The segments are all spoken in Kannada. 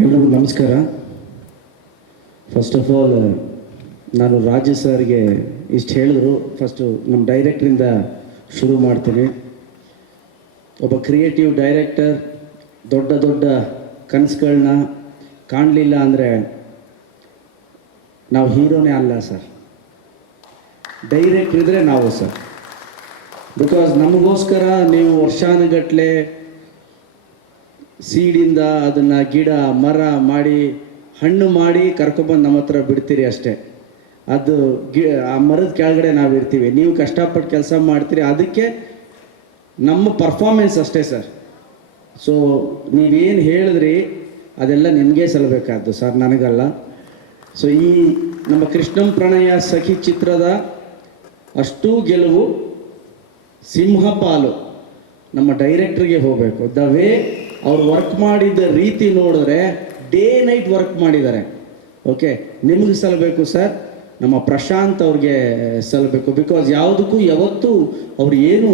ಎಲ್ರಿಗೂ ನಮಸ್ಕಾರ ಫಸ್ಟ್ ಆಫ್ ಆಲ್ ನಾನು ರಾಜ ಸರ್ಗೆ ಇಷ್ಟು ಹೇಳಿದ್ರು ಫಸ್ಟು ನಮ್ಮ ಡೈರೆಕ್ಟ್ರಿಂದ ಶುರು ಮಾಡ್ತೀನಿ ಒಬ್ಬ ಕ್ರಿಯೇಟಿವ್ ಡೈರೆಕ್ಟರ್ ದೊಡ್ಡ ದೊಡ್ಡ ಕನಸುಗಳನ್ನ ಕಾಣಲಿಲ್ಲ ಅಂದರೆ ನಾವು ಹೀರೋನೇ ಅಲ್ಲ ಸರ್ ಡೈರೆಕ್ಟ್ರಿದ್ರೆ ನಾವು ಸರ್ ಬಿಕಾಸ್ ನಮಗೋಸ್ಕರ ನೀವು ವರ್ಷಾನುಗಟ್ಲೆ ಸೀಡಿಂದ ಅದನ್ನು ಗಿಡ ಮರ ಮಾಡಿ ಹಣ್ಣು ಮಾಡಿ ಕರ್ಕೊಬಂದು ನಮ್ಮ ಹತ್ರ ಬಿಡ್ತೀರಿ ಅಷ್ಟೇ ಅದು ಗಿ ಆ ಮರದ ಕೆಳಗಡೆ ನಾವು ಇರ್ತೀವಿ ನೀವು ಕಷ್ಟಪಟ್ಟು ಕೆಲಸ ಮಾಡ್ತೀರಿ ಅದಕ್ಕೆ ನಮ್ಮ ಪರ್ಫಾರ್ಮೆನ್ಸ್ ಅಷ್ಟೇ ಸರ್ ಸೊ ನೀವೇನು ಹೇಳಿದ್ರಿ ಅದೆಲ್ಲ ನಿಮಗೆ ಸಲಬೇಕಾದ್ದು ಸರ್ ನನಗಲ್ಲ ಸೊ ಈ ನಮ್ಮ ಕೃಷ್ಣಂ ಪ್ರಣಯ ಸಖಿ ಚಿತ್ರದ ಅಷ್ಟೂ ಗೆಲುವು ಸಿಂಹಪಾಲು ನಮ್ಮ ಡೈರೆಕ್ಟ್ರಿಗೆ ಹೋಗಬೇಕು ದ ವೇ ಅವ್ರು ವರ್ಕ್ ಮಾಡಿದ ರೀತಿ ನೋಡಿದ್ರೆ ಡೇ ನೈಟ್ ವರ್ಕ್ ಮಾಡಿದ್ದಾರೆ ಓಕೆ ನಿಮಗೆ ಸಲಬೇಕು ಸರ್ ನಮ್ಮ ಪ್ರಶಾಂತ್ ಅವ್ರಿಗೆ ಸಲಬೇಕು ಬಿಕಾಸ್ ಯಾವುದಕ್ಕೂ ಯಾವತ್ತೂ ಅವ್ರು ಏನು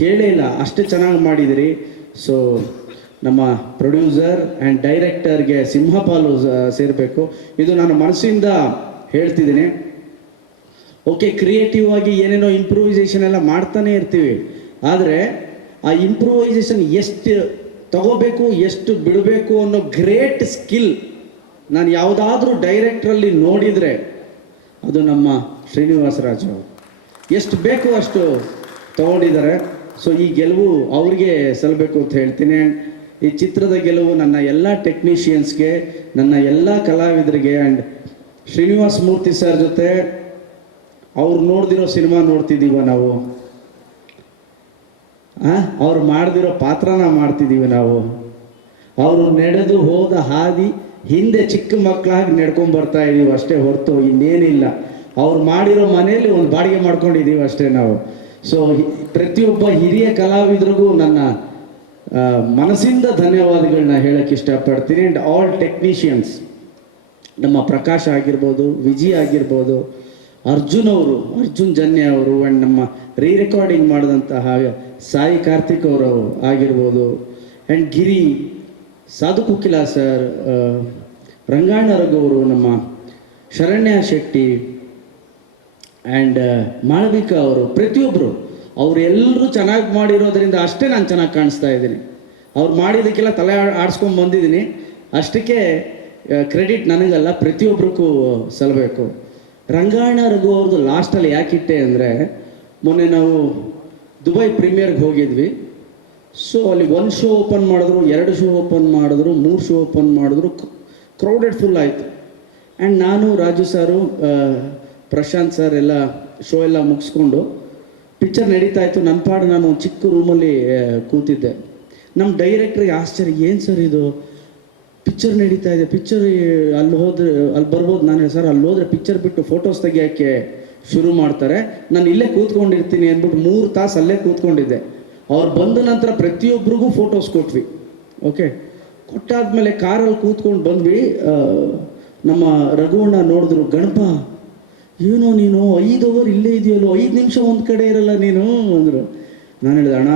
ಕೇಳೇ ಇಲ್ಲ ಅಷ್ಟು ಚೆನ್ನಾಗಿ ಮಾಡಿದಿರಿ ಸೊ ನಮ್ಮ ಪ್ರೊಡ್ಯೂಸರ್ ಆ್ಯಂಡ್ ಡೈರೆಕ್ಟರ್ಗೆ ಸಿಂಹಪಾಲು ಸೇರಬೇಕು ಇದು ನಾನು ಮನಸ್ಸಿಂದ ಹೇಳ್ತಿದ್ದೀನಿ ಓಕೆ ಕ್ರಿಯೇಟಿವ್ ಆಗಿ ಏನೇನೋ ಇಂಪ್ರೂವೈಸೇಷನ್ ಎಲ್ಲ ಮಾಡ್ತಾನೆ ಇರ್ತೀವಿ ಆದರೆ ಆ ಇಂಪ್ರೂವೈಸೇಷನ್ ಎಷ್ಟು ತಗೋಬೇಕು ಎಷ್ಟು ಬಿಡಬೇಕು ಅನ್ನೋ ಗ್ರೇಟ್ ಸ್ಕಿಲ್ ನಾನು ಯಾವುದಾದ್ರೂ ಡೈರೆಕ್ಟ್ರಲ್ಲಿ ನೋಡಿದರೆ ಅದು ನಮ್ಮ ರಾಜು ಎಷ್ಟು ಬೇಕು ಅಷ್ಟು ತಗೊಂಡಿದ್ದಾರೆ ಸೊ ಈ ಗೆಲುವು ಅವ್ರಿಗೆ ಸಲ್ಲಬೇಕು ಅಂತ ಹೇಳ್ತೀನಿ ಈ ಚಿತ್ರದ ಗೆಲುವು ನನ್ನ ಎಲ್ಲ ಟೆಕ್ನಿಷಿಯನ್ಸ್ಗೆ ನನ್ನ ಎಲ್ಲ ಕಲಾವಿದರಿಗೆ ಆ್ಯಂಡ್ ಶ್ರೀನಿವಾಸ ಮೂರ್ತಿ ಸರ್ ಜೊತೆ ಅವ್ರು ನೋಡ್ದಿರೋ ಸಿನಿಮಾ ನೋಡ್ತಿದ್ದೀವ ನಾವು ಅವ್ರು ಮಾಡದಿರೋ ಪಾತ್ರನ ಮಾಡ್ತಿದ್ದೀವಿ ನಾವು ಅವರು ನಡೆದು ಹೋದ ಹಾದಿ ಹಿಂದೆ ಚಿಕ್ಕ ಮಕ್ಕಳಾಗಿ ನಡ್ಕೊಂಡು ಬರ್ತಾ ಇದ್ದೀವಿ ಅಷ್ಟೇ ಹೊರತು ಇನ್ನೇನಿಲ್ಲ ಅವ್ರು ಮಾಡಿರೋ ಮನೆಯಲ್ಲಿ ಒಂದು ಬಾಡಿಗೆ ಮಾಡ್ಕೊಂಡಿದ್ದೀವಿ ಅಷ್ಟೇ ನಾವು ಸೊ ಪ್ರತಿಯೊಬ್ಬ ಹಿರಿಯ ಕಲಾವಿದರಿಗೂ ನನ್ನ ಮನಸ್ಸಿಂದ ಧನ್ಯವಾದಗಳನ್ನ ಹೇಳಕ್ಕೆ ಇಷ್ಟಪಡ್ತೀನಿ ಆ್ಯಂಡ್ ಆಲ್ ಟೆಕ್ನಿಷಿಯನ್ಸ್ ನಮ್ಮ ಪ್ರಕಾಶ್ ಆಗಿರ್ಬೋದು ವಿಜಯ್ ಆಗಿರ್ಬೋದು ಅರ್ಜುನ್ ಅವರು ಅರ್ಜುನ್ ಜನ್ಯ ಅವರು ಆ್ಯಂಡ್ ನಮ್ಮ ರೀ ರೆಕಾರ್ಡಿಂಗ್ ಮಾಡಿದಂತಹ ಸಾಯಿ ಕಾರ್ತಿಕ್ ಅವರು ಆಗಿರ್ಬೋದು ಆ್ಯಂಡ್ ಗಿರಿ ಸಾಧು ಕುಕ್ಕಿಲ ಸರ್ ರಂಗಾಯಣ ಅವರು ನಮ್ಮ ಶರಣ್ಯ ಶೆಟ್ಟಿ ಆ್ಯಂಡ್ ಮಾಳವಿಕಾ ಅವರು ಪ್ರತಿಯೊಬ್ಬರು ಅವರೆಲ್ಲರೂ ಚೆನ್ನಾಗಿ ಮಾಡಿರೋದರಿಂದ ಅಷ್ಟೇ ನಾನು ಚೆನ್ನಾಗಿ ಕಾಣಿಸ್ತಾ ಇದ್ದೀನಿ ಅವ್ರು ಮಾಡಿದ್ದಕ್ಕೆಲ್ಲ ತಲೆ ಆಡಿಸ್ಕೊಂಡು ಬಂದಿದ್ದೀನಿ ಅಷ್ಟಕ್ಕೆ ಕ್ರೆಡಿಟ್ ನನಗಲ್ಲ ಪ್ರತಿಯೊಬ್ಬರಿಗೂ ಸಲ್ಲಬೇಕು ರಂಗಾಯಣ ರಘು ಅವ್ರದ್ದು ಲಾಸ್ಟಲ್ಲಿ ಯಾಕಿಟ್ಟೆ ಅಂದರೆ ಮೊನ್ನೆ ನಾವು ದುಬೈ ಪ್ರೀಮಿಯರ್ಗೆ ಹೋಗಿದ್ವಿ ಸೊ ಅಲ್ಲಿ ಒಂದು ಶೋ ಓಪನ್ ಮಾಡಿದ್ರು ಎರಡು ಶೋ ಓಪನ್ ಮಾಡಿದ್ರು ಮೂರು ಶೋ ಓಪನ್ ಮಾಡಿದ್ರು ಕ್ರೌಡೆಡ್ ಫುಲ್ ಆಯಿತು ಆ್ಯಂಡ್ ನಾನು ರಾಜು ಸಾರು ಪ್ರಶಾಂತ್ ಸರ್ ಎಲ್ಲ ಶೋ ಎಲ್ಲ ಮುಗಿಸ್ಕೊಂಡು ಪಿಕ್ಚರ್ ನಡೀತಾ ಇತ್ತು ನನ್ನ ಪಾಡು ನಾನು ಚಿಕ್ಕ ರೂಮಲ್ಲಿ ಕೂತಿದ್ದೆ ನಮ್ಮ ಡೈರೆಕ್ಟ್ರಿಗೆ ಆಶ್ಚರ್ಯ ಏನು ಸರ್ ಇದು ಪಿಕ್ಚರ್ ನಡೀತಾ ಇದೆ ಪಿಕ್ಚರ್ ಅಲ್ಲಿ ಹೋದ್ರೆ ಅಲ್ಲಿ ಬರ್ಬೋದು ನಾನು ಸರ್ ಅಲ್ಲಿ ಹೋದರೆ ಪಿಕ್ಚರ್ ಬಿಟ್ಟು ಫೋಟೋಸ್ ತೆಗಿಯೋಕ್ಕೆ ಶುರು ಮಾಡ್ತಾರೆ ನಾನು ಇಲ್ಲೇ ಕೂತ್ಕೊಂಡಿರ್ತೀನಿ ಅಂದ್ಬಿಟ್ಟು ಮೂರು ತಾಸು ಅಲ್ಲೇ ಕೂತ್ಕೊಂಡಿದ್ದೆ ಅವ್ರು ಬಂದ ನಂತರ ಪ್ರತಿಯೊಬ್ಬರಿಗೂ ಫೋಟೋಸ್ ಕೊಟ್ವಿ ಓಕೆ ಕೊಟ್ಟಾದ್ಮೇಲೆ ಕಾರಲ್ಲಿ ಕೂತ್ಕೊಂಡು ಬಂದ್ವಿ ನಮ್ಮ ರಘುವಣ್ಣ ನೋಡಿದ್ರು ಗಣಪ ಏನೋ ನೀನು ಐದು ಓವರ್ ಇಲ್ಲೇ ಇದೆಯಲ್ಲೋ ಐದು ನಿಮಿಷ ಒಂದು ಕಡೆ ಇರಲ್ಲ ನೀನು ಅಂದರು ನಾನು ಹೇಳಿದೆ ಅಣ್ಣ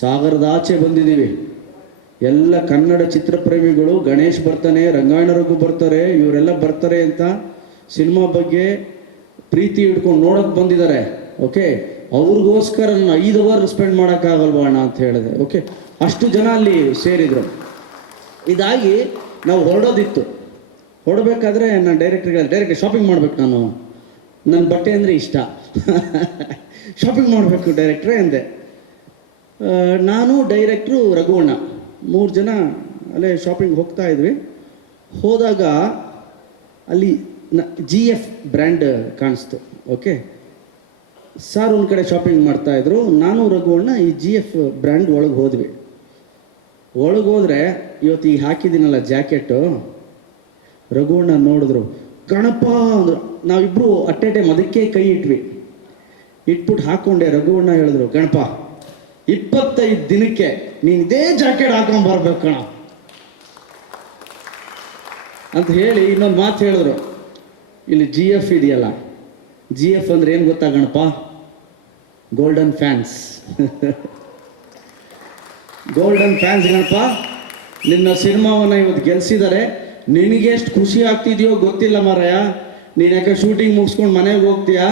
ಸಾಗರದ ಆಚೆ ಬಂದಿದ್ದೀವಿ ಎಲ್ಲ ಕನ್ನಡ ಚಿತ್ರಪ್ರೇಮಿಗಳು ಗಣೇಶ್ ಬರ್ತಾನೆ ರಂಗಾಯಣ ಬರ್ತಾರೆ ಇವರೆಲ್ಲ ಬರ್ತಾರೆ ಅಂತ ಸಿನಿಮಾ ಬಗ್ಗೆ ಪ್ರೀತಿ ಹಿಡ್ಕೊಂಡು ನೋಡೋಕೆ ಬಂದಿದ್ದಾರೆ ಓಕೆ ಅವ್ರಿಗೋಸ್ಕರ ನಾನು ಐದು ಅವರ್ ಸ್ಪೆಂಡ್ ಮಾಡೋಕ್ಕಾಗಲ್ವ ಅಣ್ಣ ಅಂತ ಹೇಳಿದೆ ಓಕೆ ಅಷ್ಟು ಜನ ಅಲ್ಲಿ ಸೇರಿದರು ಇದಾಗಿ ನಾವು ಹೊರಡೋದಿತ್ತು ಹೊರಡಬೇಕಾದ್ರೆ ನಾನು ಡೈರೆಕ್ಟ್ರಿಗೆ ಡೈರೆಕ್ಟ್ ಶಾಪಿಂಗ್ ಮಾಡ್ಬೇಕು ನಾನು ನನ್ನ ಬಟ್ಟೆ ಅಂದರೆ ಇಷ್ಟ ಶಾಪಿಂಗ್ ಮಾಡಬೇಕು ಡೈರೆಕ್ಟ್ರೇ ಅಂದೆ ನಾನು ಡೈರೆಕ್ಟ್ರು ರಘುವಣ್ಣ ಮೂರು ಜನ ಅಲ್ಲೇ ಶಾಪಿಂಗ್ ಹೋಗ್ತಾ ಇದ್ವಿ ಹೋದಾಗ ಅಲ್ಲಿ ಜಿ ಎಫ್ ಬ್ರ್ಯಾಂಡ್ ಕಾಣಿಸ್ತು ಓಕೆ ಸಾರ್ ಒಂದು ಕಡೆ ಶಾಪಿಂಗ್ ಮಾಡ್ತಾಯಿದ್ರು ನಾನು ರಘುವಣ್ಣ ಈ ಜಿ ಎಫ್ ಬ್ರ್ಯಾಂಡ್ ಒಳಗೆ ಹೋದ್ವಿ ಒಳಗೆ ಹೋದರೆ ಇವತ್ತು ಈ ಹಾಕಿದ್ದೀನಲ್ಲ ಜಾಕೆಟ್ ರಘುವಣ್ಣ ನೋಡಿದ್ರು ಗಣಪ ಅಂದರು ನಾವಿಬ್ಬರು ಅಟ್ ಎ ಟೈಮ್ ಅದಕ್ಕೆ ಕೈ ಇಟ್ವಿ ಇಟ್ಬಿಟ್ಟು ಹಾಕ್ಕೊಂಡೆ ರಘುವಣ್ಣ ಹೇಳಿದ್ರು ಗಣಪ ಇಪ್ಪತ್ತೈದು ದಿನಕ್ಕೆ ನೀನು ಇದೇ ಜಾಕೆಟ್ ಹಾಕೊಂಡ್ಬರ್ಬೇಕು ಕಣ ಅಂತ ಹೇಳಿ ಇನ್ನೊಂದು ಮಾತು ಹೇಳಿದ್ರು ಇಲ್ಲಿ ಜಿ ಎಫ್ ಇದೆಯಲ್ಲ ಜಿ ಎಫ್ ಅಂದ್ರೆ ಏನು ಗೊತ್ತಾ Ganapa golden fans golden fans Ganapa ನಿನ್ನ ಸಿನಿಮಾವನ್ನು ಇವತ್ತು ಗೆಲ್ಸಿದ್ದಾರೆ ಎಷ್ಟು ಖುಷಿ ಆಗ್ತಿದೆಯೋ ಗೊತ್ತಿಲ್ಲ ಮಾರಾಯ ನೀನು ಯಾಕೆ ಶೂಟಿಂಗ್ ಮುಗಿಸ್ಕೊಂಡು ಮನೆಗೆ ಹೋಗ್ತೀಯಾ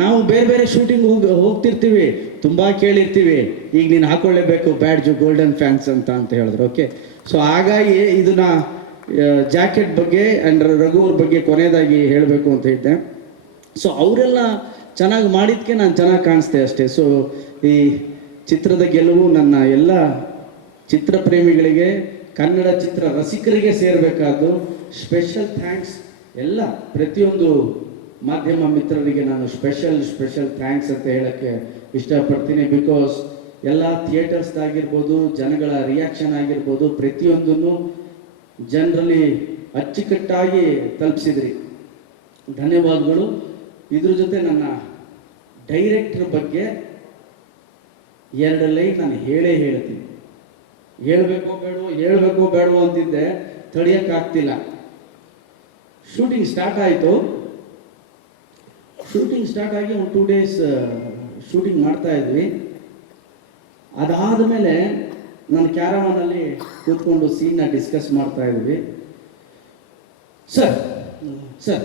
ನಾವು ಬೇರೆ ಬೇರೆ ಶೂಟಿಂಗ್ ಹೋಗಿ ಹೋಗ್ತಿರ್ತೀವಿ ತುಂಬ ಕೇಳಿರ್ತೀವಿ ಈಗ ನೀನು ಹಾಕೊಳ್ಳೇಬೇಕು ಬ್ಯಾಡ್ಜು ಗೋಲ್ಡನ್ ಫ್ಯಾನ್ಸ್ ಅಂತ ಅಂತ ಹೇಳಿದ್ರು ಓಕೆ ಸೊ ಹಾಗಾಗಿ ಇದನ್ನ ಜಾಕೆಟ್ ಬಗ್ಗೆ ಆ್ಯಂಡ್ ರಘುವ್ರ ಬಗ್ಗೆ ಕೊನೆಯದಾಗಿ ಹೇಳಬೇಕು ಅಂತ ಇದ್ದೆ ಸೊ ಅವರೆಲ್ಲ ಚೆನ್ನಾಗಿ ಮಾಡಿದ್ದಕ್ಕೆ ನಾನು ಚೆನ್ನಾಗಿ ಕಾಣಿಸ್ತೆ ಅಷ್ಟೇ ಸೊ ಈ ಚಿತ್ರದ ಗೆಲುವು ನನ್ನ ಎಲ್ಲ ಚಿತ್ರ ಪ್ರೇಮಿಗಳಿಗೆ ಕನ್ನಡ ಚಿತ್ರ ರಸಿಕರಿಗೆ ಸೇರಬೇಕಾದ್ದು ಸ್ಪೆಷಲ್ ಥ್ಯಾಂಕ್ಸ್ ಎಲ್ಲ ಪ್ರತಿಯೊಂದು ಮಾಧ್ಯಮ ಮಿತ್ರರಿಗೆ ನಾನು ಸ್ಪೆಷಲ್ ಸ್ಪೆಷಲ್ ಥ್ಯಾಂಕ್ಸ್ ಅಂತ ಹೇಳೋಕ್ಕೆ ಇಷ್ಟಪಡ್ತೀನಿ ಬಿಕಾಸ್ ಎಲ್ಲ ಥಿಯೇಟರ್ಸ್ದಾಗಿರ್ಬೋದು ಜನಗಳ ರಿಯಾಕ್ಷನ್ ಆಗಿರ್ಬೋದು ಪ್ರತಿಯೊಂದನ್ನು ಜನರಲ್ಲಿ ಅಚ್ಚುಕಟ್ಟಾಗಿ ತಲುಪಿಸಿದ್ರಿ ಧನ್ಯವಾದಗಳು ಇದ್ರ ಜೊತೆ ನನ್ನ ಡೈರೆಕ್ಟರ್ ಬಗ್ಗೆ ಎರಡು ಲೈನ್ ನಾನು ಹೇಳೇ ಹೇಳ್ತೀನಿ ಹೇಳ್ಬೇಕೋ ಬೇಡವೋ ಹೇಳಬೇಕೋ ಬೇಡವೋ ಅಂತಿದ್ದೆ ತಡೆಯೋಕ್ಕಾಗ್ತಿಲ್ಲ ಶೂಟಿಂಗ್ ಸ್ಟಾರ್ಟ್ ಆಯಿತು ಶೂಟಿಂಗ್ ಸ್ಟಾರ್ಟ್ ಆಗಿ ಒಂದು ಟೂ ಡೇಸ್ ಶೂಟಿಂಗ್ ಮಾಡ್ತಾ ಇದ್ವಿ ಅದಾದ ಮೇಲೆ ನಾನು ಕ್ಯಾರಮನಲ್ಲಿ ಕೂತ್ಕೊಂಡು ಸೀನ್ನ ಡಿಸ್ಕಸ್ ಮಾಡ್ತಾ ಇದ್ವಿ ಸರ್ ಸರ್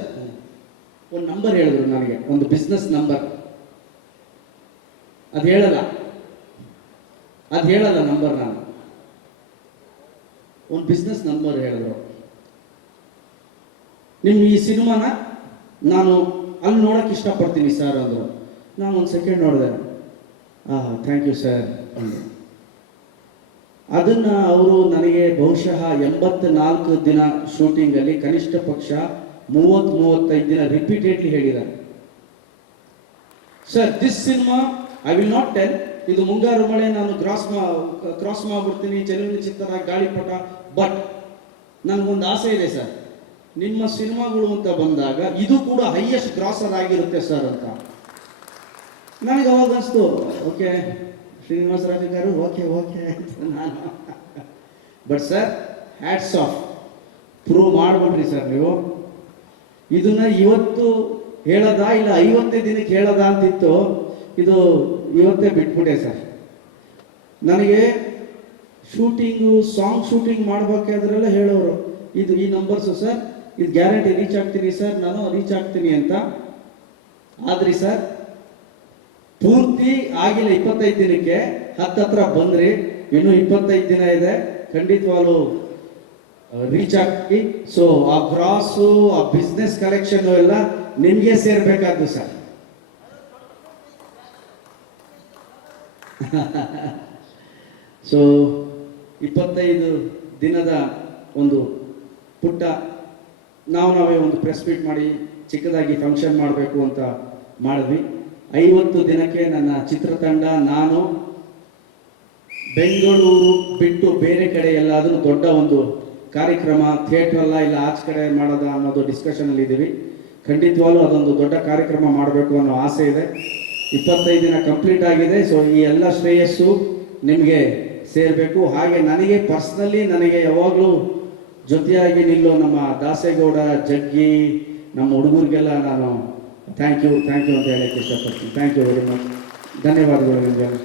ಒಂದು ನಂಬರ್ ಹೇಳಿದ್ರು ನನಗೆ ಒಂದು ಬಿಸ್ನೆಸ್ ನಂಬರ್ ಅದು ಹೇಳಲ್ಲ ಅದು ಹೇಳಲ್ಲ ನಂಬರ್ ನಾನು ಒಂದು ಬಿಸ್ನೆಸ್ ನಂಬರ್ ಹೇಳಿದ್ರು ನಿಮ್ಮ ಈ ಸಿನಿಮಾನ ನಾನು ಅಲ್ಲಿ ನೋಡೋಕೆ ಇಷ್ಟಪಡ್ತೀನಿ ಸರ್ ಅಂದರು ನಾನು ಒಂದು ಸೆಕೆಂಡ್ ನೋಡಿದೆ ಹಾಂ ಥ್ಯಾಂಕ್ ಯು ಸರ್ ಅಂದರು ಅದನ್ನ ಅವರು ನನಗೆ ಬಹುಶಃ ನಾಲ್ಕು ದಿನ ಅಲ್ಲಿ ಕನಿಷ್ಠ ಪಕ್ಷ ಮೂವತ್ ಮೂವತ್ತೈದು ದಿನ ರಿಪೀಟೆಡ್ಲಿ ಹೇಳಿದ್ದಾರೆ sir this cinema I will not tell ಇದು ಮುಂಗಾರು ಮಳೆ ನಾನು ಕ್ರಾಸ್ ಕ್ರಾಸ್ ಮಾಡ್ಬಿಡ್ತೀನಿ ಚಲನಚಿತ್ರ ಗಾಳಿಪಟ ಬಟ್ ನನಗೊಂದು ಆಸೆ ಇದೆ ಸರ್ ನಿಮ್ಮ ಸಿನಿಮಾಗಳು ಅಂತ ಬಂದಾಗ ಇದು ಕೂಡ ಹೈಯೆಸ್ಟ್ ಕ್ರಾಸರ್ ಆಗಿರುತ್ತೆ ಸರ್ ಅಂತ ನನಗೆ ಅವಾಗ ಅನಿಸ್ತು ಓಕೆ ಶ್ರೀನಿವಾಸ గారు ಓಕೆ ಓಕೆ ನಾನು but sir hats off prove ಮಾಡಿಬಿಟ್ರಿ sir ನೀವು ಇದನ್ನ ಇವತ್ತು ಹೇಳೋದಾ ಇಲ್ಲ ಐವತ್ತೇ ದಿನಕ್ಕೆ ಹೇಳೋದಾ ಅಂತಿತ್ತು ಇದು ಇವತ್ತೇ ಬಿಟ್ಬಿಟ್ಟೆ ಸರ್ ನನಗೆ ಶೂಟಿಂಗು ಸಾಂಗ್ ಶೂಟಿಂಗ್ ಮಾಡಬೇಕಾದ್ರೆಲ್ಲ ಹೇಳೋರು ಇದು ಈ ನಂಬರ್ಸು ಸರ್ ಇದು ಗ್ಯಾರಂಟಿ ರೀಚ್ ಆಗ್ತೀನಿ ಸರ್ ನಾನು ರೀಚ್ ಆಗ್ತೀನಿ ಅಂತ ಆದ್ರಿ ಸರ್ ಪೂರ್ತಿ ಆಗಿಲ್ಲ ಇಪ್ಪತ್ತೈದು ದಿನಕ್ಕೆ ಹತ್ತತ್ರ ಬಂದ್ರಿ ಇನ್ನು ಇಪ್ಪತ್ತೈದು ದಿನ ಇದೆ ಖಂಡಿತವಾಗ್ಲು ರೀಚ್ ಆಗಿ ಸೊ ಆ ಕ್ರಾಸು ಆ ಬಿಸ್ನೆಸ್ ಕಲೆಕ್ಷನ್ ಎಲ್ಲ ನಿಮ್ಗೆ ಸೇರ್ಬೇಕಾದ್ರು ಸರ್ ಸೊ ಇಪ್ಪತ್ತೈದು ದಿನದ ಒಂದು ಪುಟ್ಟ ನಾವು ನಾವೇ ಒಂದು ಪ್ರೆಸ್ ಮೀಟ್ ಮಾಡಿ ಚಿಕ್ಕದಾಗಿ ಫಂಕ್ಷನ್ ಮಾಡಬೇಕು ಅಂತ ಮಾಡಿದ್ವಿ ಐವತ್ತು ದಿನಕ್ಕೆ ನನ್ನ ಚಿತ್ರತಂಡ ನಾನು ಬೆಂಗಳೂರು ಬಿಟ್ಟು ಬೇರೆ ಕಡೆ ಎಲ್ಲಾದರೂ ದೊಡ್ಡ ಒಂದು ಕಾರ್ಯಕ್ರಮ ಥಿಯೇಟರ್ ಅಲ್ಲ ಇಲ್ಲ ಆಚೆ ಕಡೆ ಮಾಡೋದ ಅನ್ನೋದು ಅಲ್ಲಿ ಇದ್ದೀವಿ ಖಂಡಿತವಾಗ್ಲೂ ಅದೊಂದು ದೊಡ್ಡ ಕಾರ್ಯಕ್ರಮ ಮಾಡಬೇಕು ಅನ್ನೋ ಆಸೆ ಇದೆ ಇಪ್ಪತ್ತೈದು ದಿನ ಕಂಪ್ಲೀಟ್ ಆಗಿದೆ ಸೊ ಈ ಎಲ್ಲ ಶ್ರೇಯಸ್ಸು ನಿಮಗೆ ಸೇರಬೇಕು ಹಾಗೆ ನನಗೆ ಪರ್ಸ್ನಲಿ ನನಗೆ ಯಾವಾಗಲೂ ಜೊತೆಯಾಗಿ ನಿಲ್ಲೋ ನಮ್ಮ ದಾಸೇಗೌಡ ಜಗ್ಗಿ ನಮ್ಮ ಹುಡುಗರಿಗೆಲ್ಲ ನಾನು ಥ್ಯಾಂಕ್ ಯು ಥ್ಯಾಂಕ್ ಯು ಅಂತ ಹೇಳಕ್ಕೆ ಇಷ್ಟಪಡ್ತೀನಿ ಥ್ಯಾಂಕ್ ಯು ವೆರಿ ಮಚ್ ಧನ್ಯವಾದಗಳು ನಿಮಗೆ